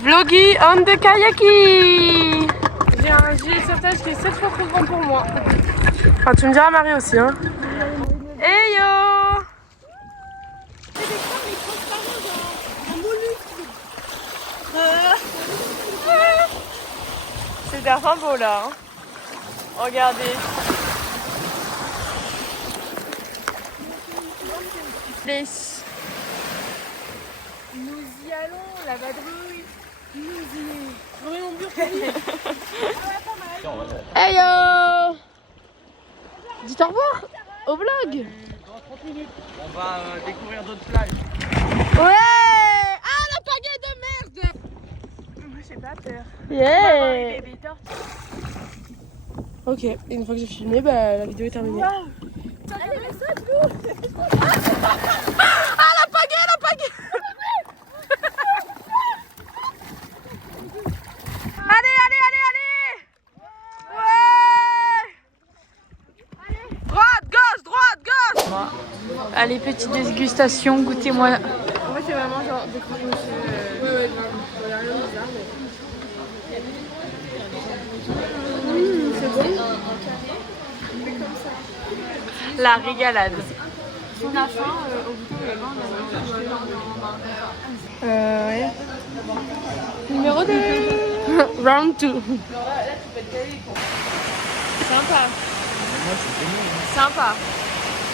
Vloggy on the kayaki. J'ai un gilet de sauvetage qui est 7 fois trop grand pour moi. Enfin, tu me diras Marie aussi, hein. Hey yo. C'est d'un beau là, hein. Regardez. Nous y allons, la vadrouille. Nous y allons. Hey yo. Dites au revoir au vlog. Dans 30 minutes, on va découvrir d'autres plages. Ouais. Ah, la pagaie de merde. Moi j'ai pas peur. Yeah. Bébé tortue. Ok, et une fois que j'ai filmé, bah, la vidéo est terminée. Wow. Allez, mais saute, Lou. Ah, la pagaie, la pagaie. Allez, allez, allez, allez. Ouais. Droite, gauche, droite, gauche. Allez, petite dégustation, goûtez-moi. Moi c'est vraiment genre des croque-monsieur. Ouais, grave. Il y a rien de bizarre, mais... c'est bon. La régalade. Si on a faim, au bout de là-bas, on a ouais. Numéro 2. Round 2. Sympa. Sympa.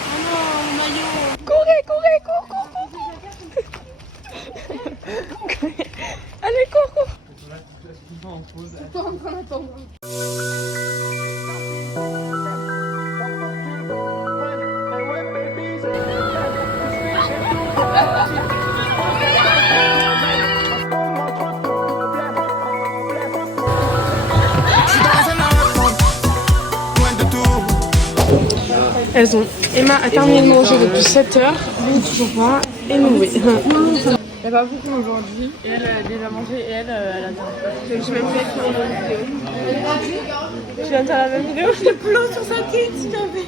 Oh non, le maillot. Courez, courez, cours, cours, cours. Allez, cours, cours. Elles ont... Emma a terminé de manger depuis 7 heures, nous toujours pas, et nous oui. Il n'y a pas beaucoup aujourd'hui. Et elle a déjà mangé et elle a bien. Je vais même faire une vidéo. Tu viens de faire la même vidéo? J'ai plein sur sa tête, s'il t'avait.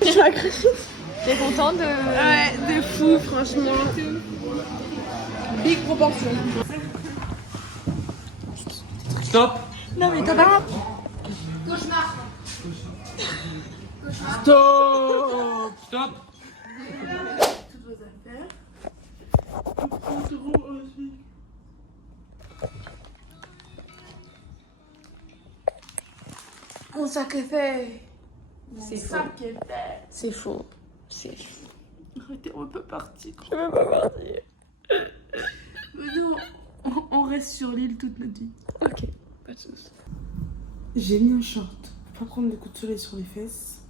Je suis agressive. T'es contente de... Ouais, de fou, franchement. Big proportion. Stop. Non, mais t'as pas. Stop. Stop. Toutes vos affaires. Aussi. Mon sac est fait. C'est faux. Sac est fait. C'est faux. C'est faux. Arrêtez, on peut partir. Je veux pas partir. Mais non, on reste sur l'île toute notre vie. Ok, pas de soucis. J'ai mis un short pour pas prendre des coups de soleil sur les fesses.